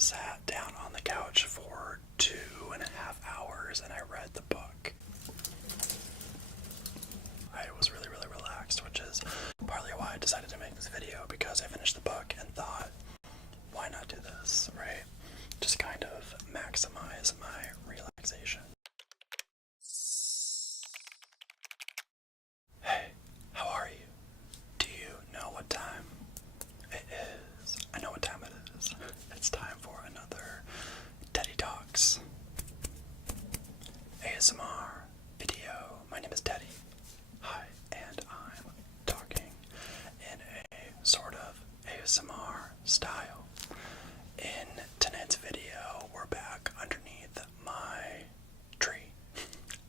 sat down on the couch for 2.5 hours and I read the book. I was really relaxed, which is partly why I decided to make this video, because I finished the book and thought, why not do this, right? Just kind of maximize my relaxation. Hey, how are you? Do you know what time it is? I know what time it is. It's time for another Teddy Talks ASMR video. My name is Teddy. Hi, and I'm talking in a sort of ASMR style. In tonight's video, we're back underneath my tree,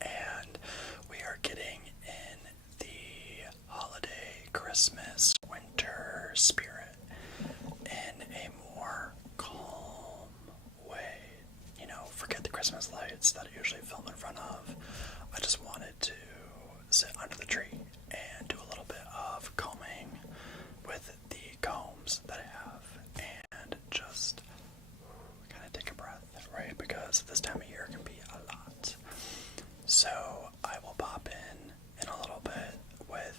and we are getting in the holiday, Christmas, winter spirit in a more calm way. You know, forget the Christmas lights that I usually film in front of. I just wanted to sit under the tree and do a little bit of combing with the combs that I have and just kind of take a breath, right? Because this time of year can be a lot. So I will pop in a little bit with,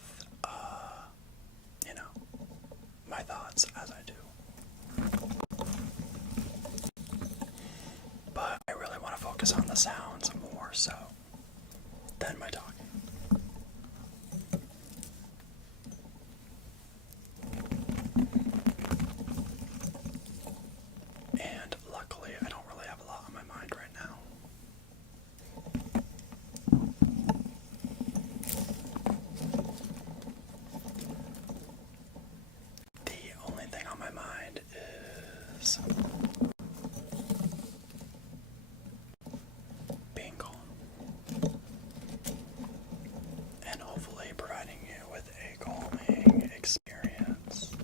my thoughts as I do. But I really want to focus on the sounds more so than my talking. And luckily, I don't really have a lot on my mind right now. The only thing on my mind is being calm and hopefully providing you with a calming experience.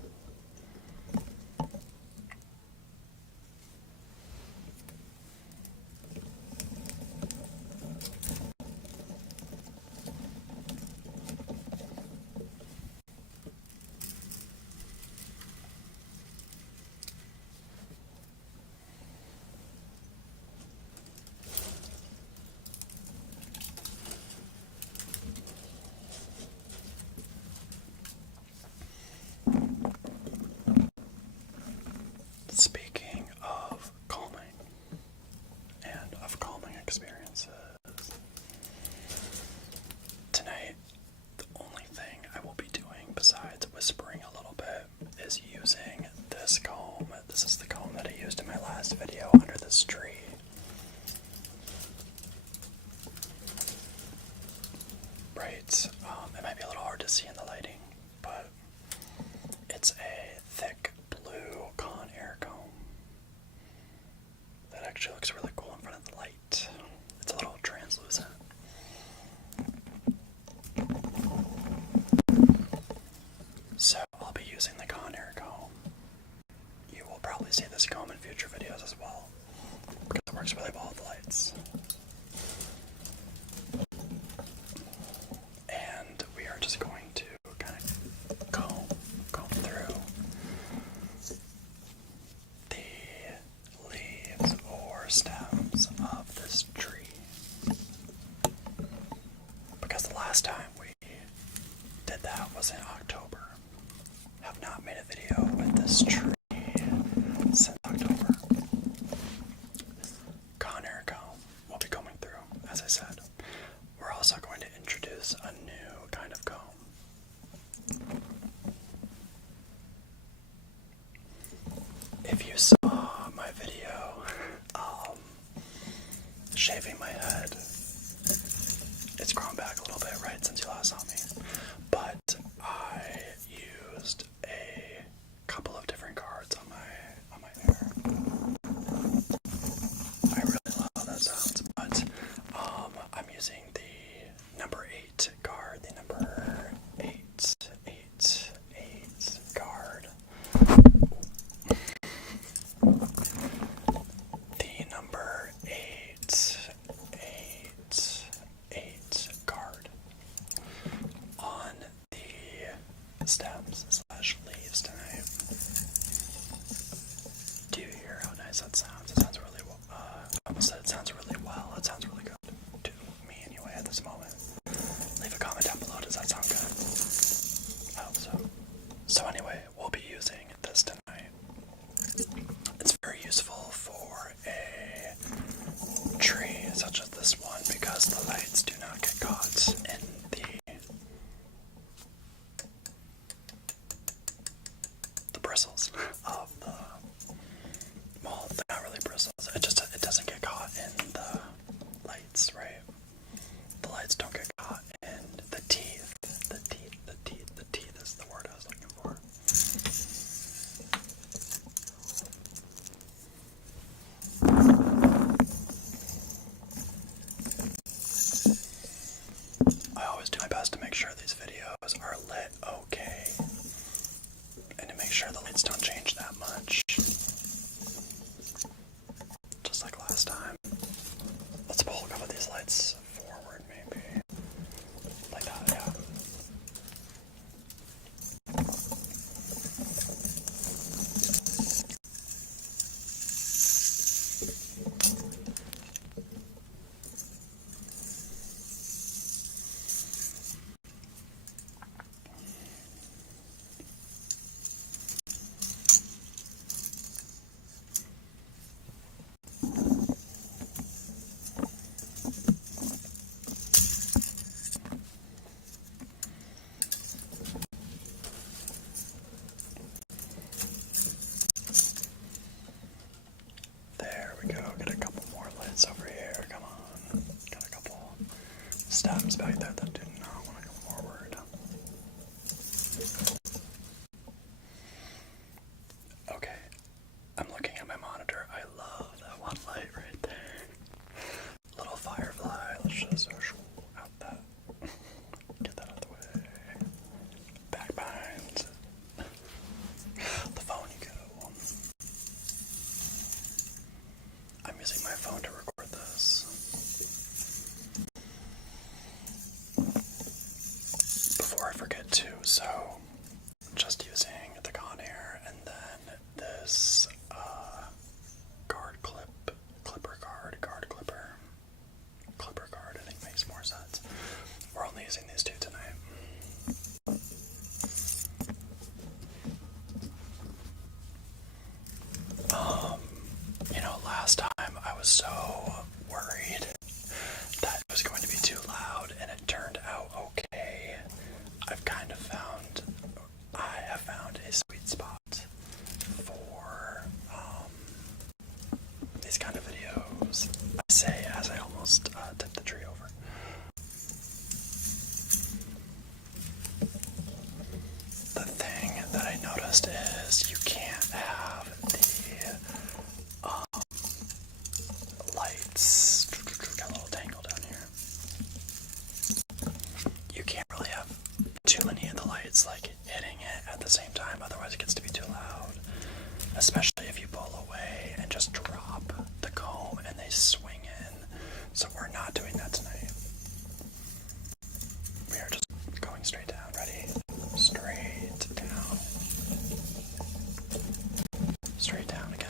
Speaking of calming and of calming experiences, tonight the only thing I will be doing besides whispering a little bit is using this comb. This is the comb that I used in my last video under this tree. Right, it might be a little hard to see in the lighting, but it's a thick blue Conair comb that actually looks really cool in front of the light. It's a little translucent. So I'll be using the Conair comb. You will probably see this comb in future videos as well, because it works really well with the lights. And we are just going to kind of comb through the leaves or stems of this tree. Because the last time we did that was in October. Have not made a video with this tree since October. Conair comb we'll be combing through, as I said. We're also going to introduce a new kind of comb. If you saw my video shaving my head, it's grown back a little bit, right, since you last saw me. But I used a couple of different cards on my hair. I really love how that sounds, but I'm using the number 8 card, the number 8 card. The number 8 card on using this tonight. It's very useful for a tree such as this one because the lights do not get caught in the bristles of the, well, they're not really bristles. It doesn't get caught in the lights, right? The lights don't get caught in the teeth. The teeth is the word I was looking for. I always do my best to make sure these videos are lit okay, and to make sure the lights don't change that much. Just like last time. Let's pull a couple of these lights forward, maybe. Like that, yeah. There we go. Get a couple more lights over here. Come on. Got a couple stems back there that do not want to come forward. Okay. I'm looking at my monitor. I love that one light right there. Little firefly. Let's just out that. Get that out of the way. Back behind the phone you go. I'm using my phone to record this. Before I forget too, so just using the Conair and then this clipper guard, I think makes more sense. We're only using these two tonight. Last time I was so worried that it was going to be too loud, and it turned out okay. I have found a sweet spot for these kind of videos. I say as I almost tip the tree over. The thing that I noticed is you can't have the lights. Got a little tangle down here. You can't really have too many of the lights like hitting it at the same time, otherwise it gets to be too loud. Especially if you pull away and just drop the comb and they swing in. So we're not doing that tonight. We are just going straight down. Ready? Straight down. Straight down again.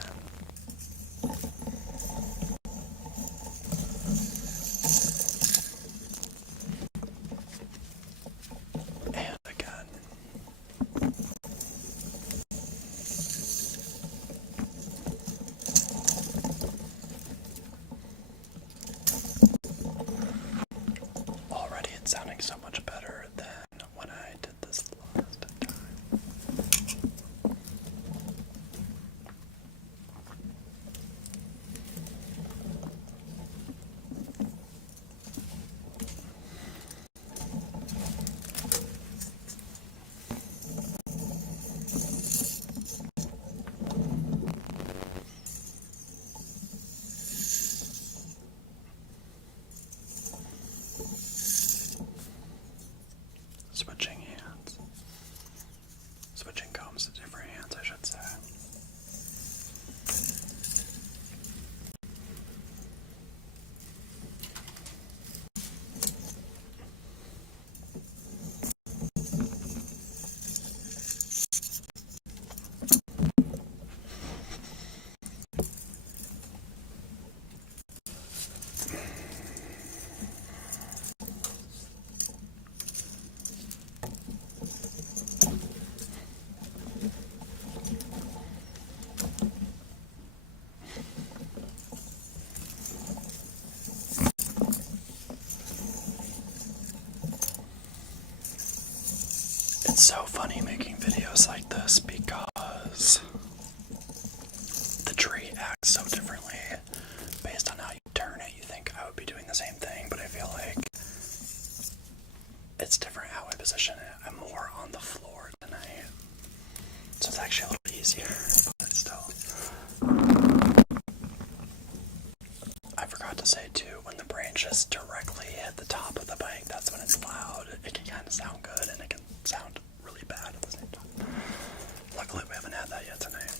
And again. funny making videos like this because the tree acts so differently based on how you turn it. You think I would be doing the same thing, but I feel like it's different how I position it. I'm more on the floor tonight, so it's actually a little easier, but still. I forgot to say too, when the branches directly hit the top of the bike, that's when it's loud. It can kind of sound good and it can sound really bad at the same time. Luckily we haven't had that yet tonight.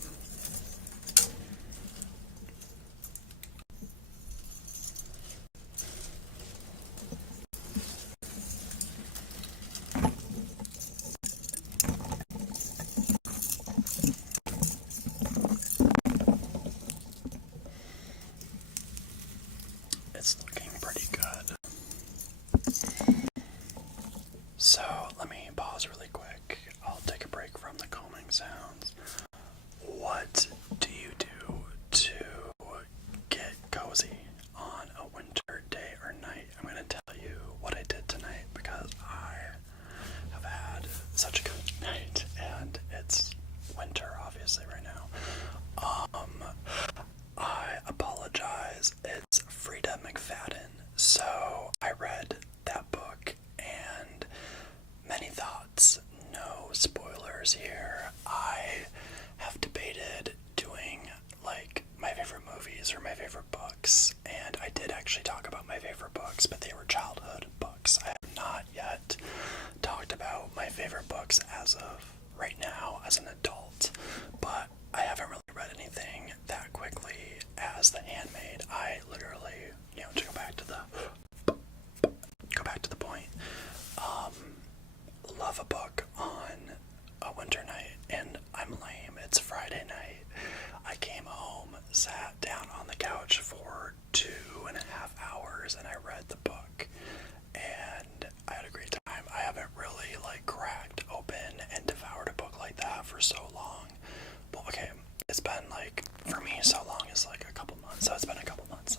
It's looking pretty good. So let me pause really quick. I'll take a break from the calming sounds. What do you do to get cozy on a winter day or night? I'm going to tell you what I did tonight because I have had such a good night and it's winter obviously right now. I apologize. It's Frida McFadden. So I read that book and many thoughts, no spoilers here. I have debated doing like my favorite movies or my favorite books, and I did actually talk about my favorite books, but they were childhood books. I have not yet talked about my favorite books as of right now as an adult, but I haven't really read anything that quickly as The Handmaid. I literally, to go back to the point, love a book on a winter night, and I'm lame. It's Friday night. I came home, sat down on the couch for 2.5 hours, and I read the book, and I had a great time. I haven't really cracked open and devoured a book like that for so long. Well, okay, it's been for me, so long is a couple months. So it's been a couple months.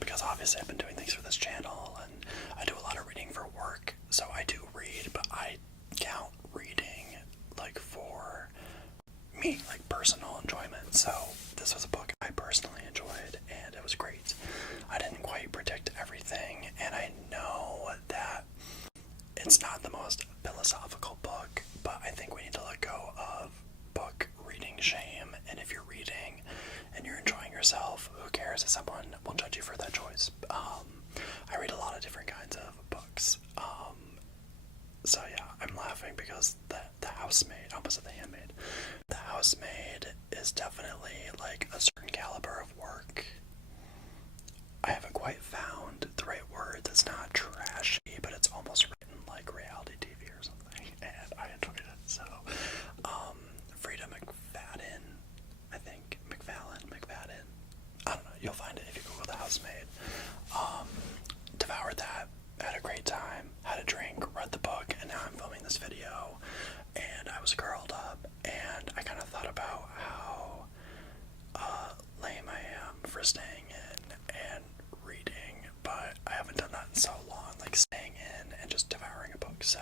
Because obviously I've been doing things for this channel, and I do a lot of reading for work. So I do read, but I count reading for me, personal enjoyment. So this was a book I personally enjoyed, and it was great. I didn't quite predict everything, and I know that it's not the most philosophical book, but I think we need to let go of book reading shame. And if you're reading and you're enjoying yourself, who cares if someone will judge you for that choice? I read a lot of different kinds of books. So yeah, I'm laughing because the Housemaid, almost at The Handmaid, The Housemaid is definitely a certain caliber of work. I haven't quite found the right word. It's not trashy, but it's almost written like reality TV or something, and I enjoyed it. So, Frida McFadden, I think, McFadden, I don't know, you'll find it if you Google The Housemaid. Devoured that, had a great time, had a drink, read the book, and now I'm filming this video, and I was curled up, and I kind of thought about how lame I am for staying in and reading, but I haven't done that in so long, staying in and just devouring a book. So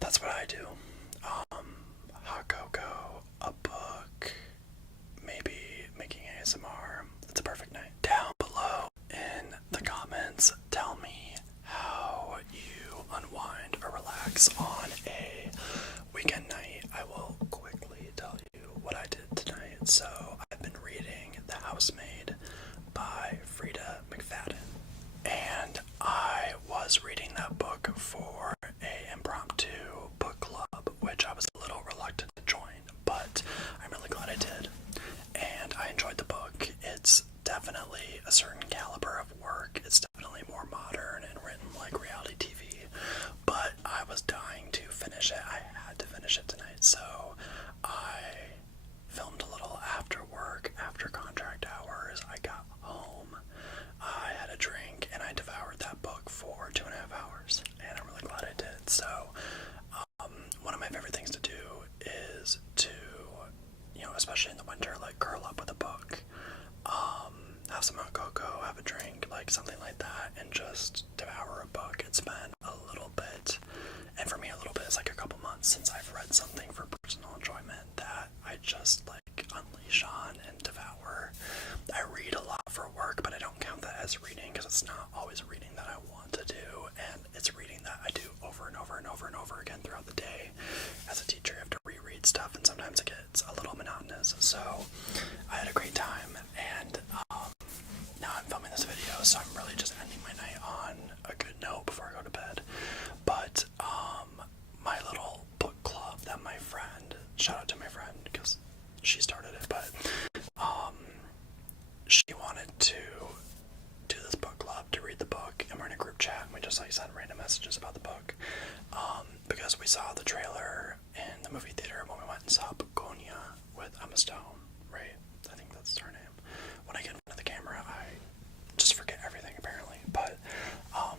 that's what I do. Hot cocoa, a book, maybe making ASMR. It's a perfect night. Down below in the comments, tell me how you unwind or relax on a weekend night. I will quickly tell you what I did tonight. So I've been reading The Housemaid by Frida McFadden, and I was reading that book for a impromptu book club, which I was a little reluctant to join, but I'm really glad I did, and I enjoyed the book. It's definitely a certain caliber of work. It's definitely more modern and written like reality TV, but I was dying to finish it. I had to finish it tonight, so I filmed a little after work, after contract hours. I got home, I had a drink, and I devoured that book for 2.5 hours, and I'm really glad I did. So one of my favorite things to do is to, especially in the winter, curl up with a book, have some hot cocoa, have a drink, something like that, and just devour a book. It's been a little bit, and for me a little bit just like unleash on and devour. I read a lot for work, but I don't count that as reading because it's not always reading that I want to do, and it's reading that I do over and over and over and over again throughout the day. As a teacher, you have to reread stuff, and sometimes it gets a little monotonous. So I had a great time, and now I'm filming this video, so I'm really just ending my night on a good note before I go to bed. But my little book club that my friend, shout out to my friend because she started it, but she wanted to do this book club to read the book, and we're in a group chat and we just like send random messages about the book because we saw the trailer in the movie theater when we went and saw Begonia with Emma Stone, right? I think that's her name. When I get into the camera, I just forget everything apparently, but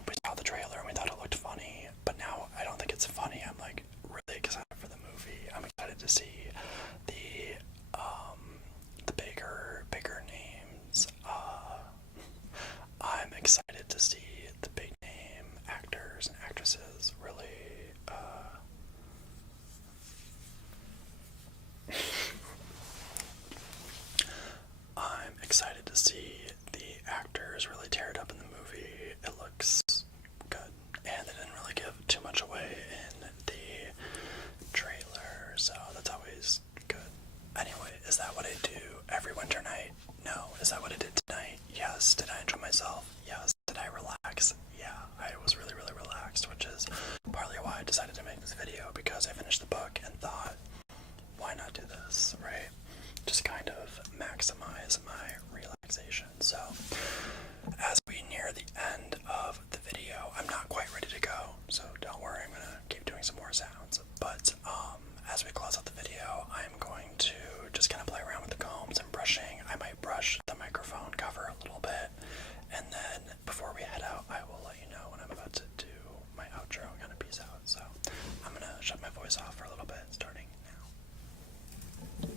we saw the trailer and we thought it looked funny, but now I don't think it's funny. I'm like really excited for the movie. I'm excited to see the bigger names. I'm excited to see the big name actors and actresses really I'm excited to see the actors really tear it up in the movie. It looks good, and they didn't really give too much away in the trailer, so that's always good. Anyway, is that what I do every winter night? No. Is that what I did tonight? Yes. Did I enjoy myself? Yes. Did I relax? Yeah, I was really, really relaxed, which is partly why I decided to make this video, because I finished the book and thought, why not do this, right? Just kind of maximize my relaxation. So, as we near the end of the video, I'm not quite ready to go, so don't worry, I'm gonna keep doing some more sounds. But as we close out the video, I'm going to just kind of play around with the combs and brushing. I might brush the microphone cover a little bit, and then before we head out, I will let you know when I'm about to do my outro and kind of peace out. So I'm gonna shut my voice off for a little bit, starting now.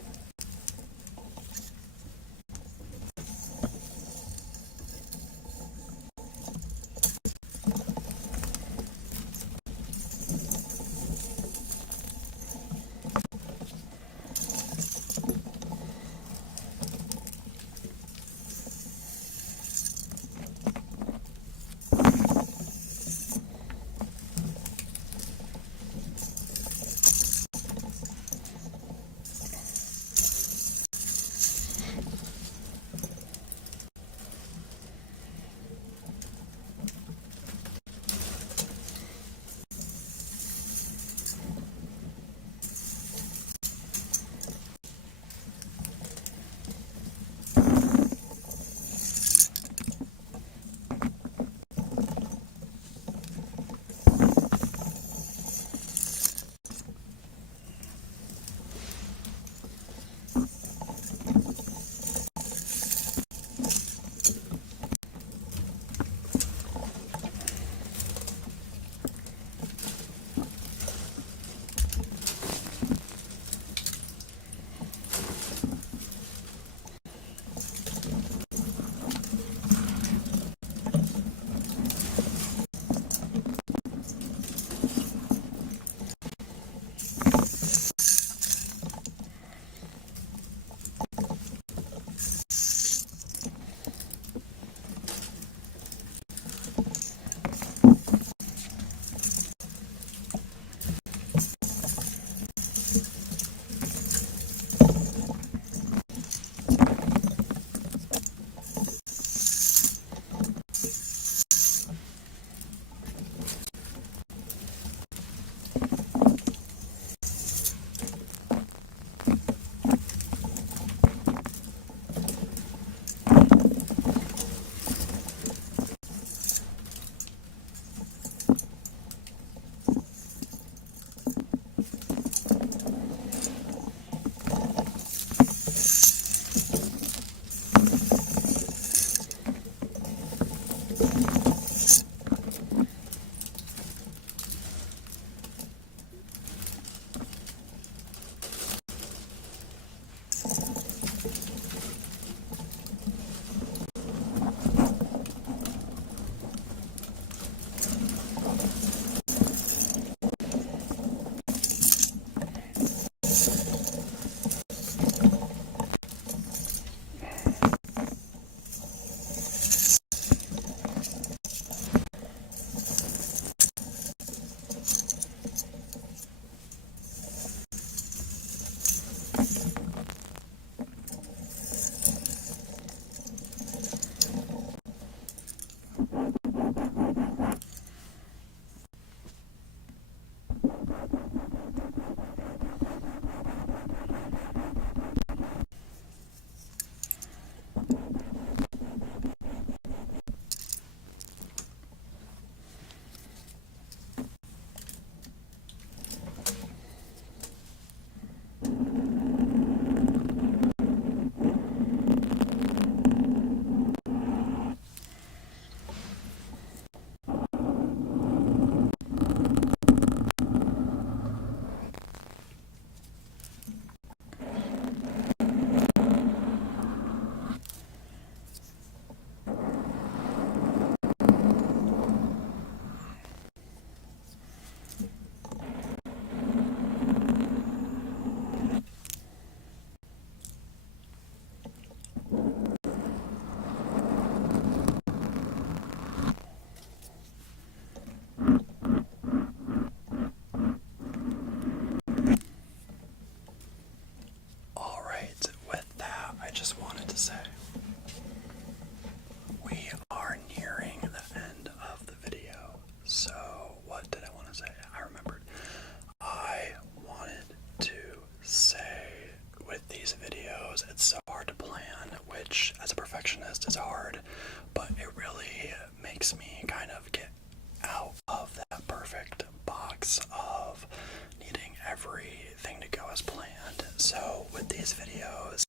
these videos,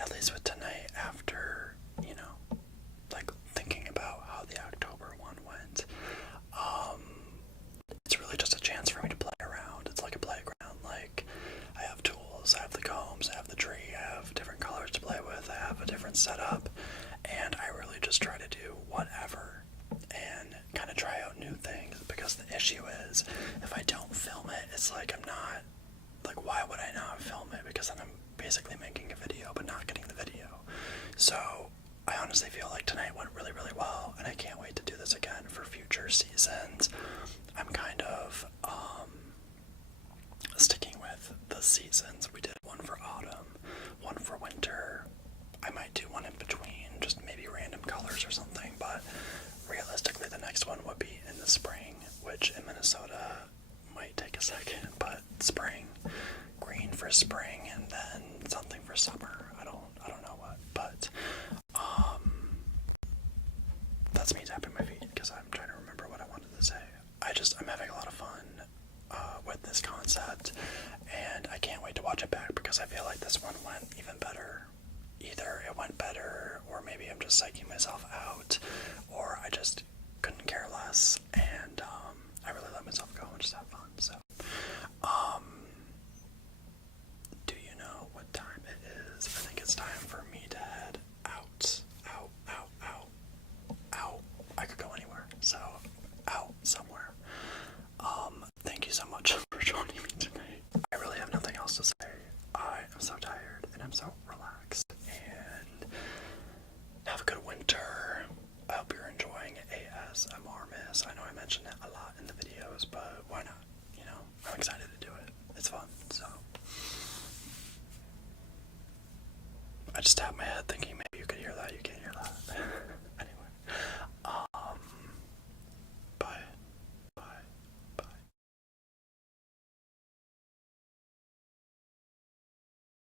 at least with tonight, after, you know, like thinking about how the October one went, it's really just a chance for me to play around. It's like a playground. Like, I have tools, I have the combs, I have the tree, I have different colors to play with, I have a different setup, and I really just try to do whatever and kind of try out new things, because the issue is, if I don't film it, it's like I'm not, like, why would I not film it? Because then I'm basically making a video but not getting the video. So I honestly feel like tonight went really, really well, and I can't wait to do this again for future seasons. I'm kind of sticking with the seasons. We did one for autumn, one for winter. I might do one in between, just maybe random colors or something, but realistically the next one would be in the spring, which in Minnesota might take a second, but spring, green for spring, and then something for summer. I don't know what, but that's me tapping my feet because I'm trying to remember what I wanted to say. I'm having a lot of fun with this concept, and I can't wait to watch it back because I feel like this one went even better. Either it went better, or maybe I'm just psyching myself out, or I just couldn't care less, and I really let myself go and just have fun. So, do you know what time it is? I think it's time for me to head out. Out. I could go anywhere, so out somewhere. Thank you so much for joining me tonight. I really have nothing else to say. I am so tired and I'm so relaxed, and have a good winter. I hope you're enjoying ASMRmas. I know I mentioned it a lot in the videos, but why not? You know, I'm excited to do it. It's fun. So I just tapped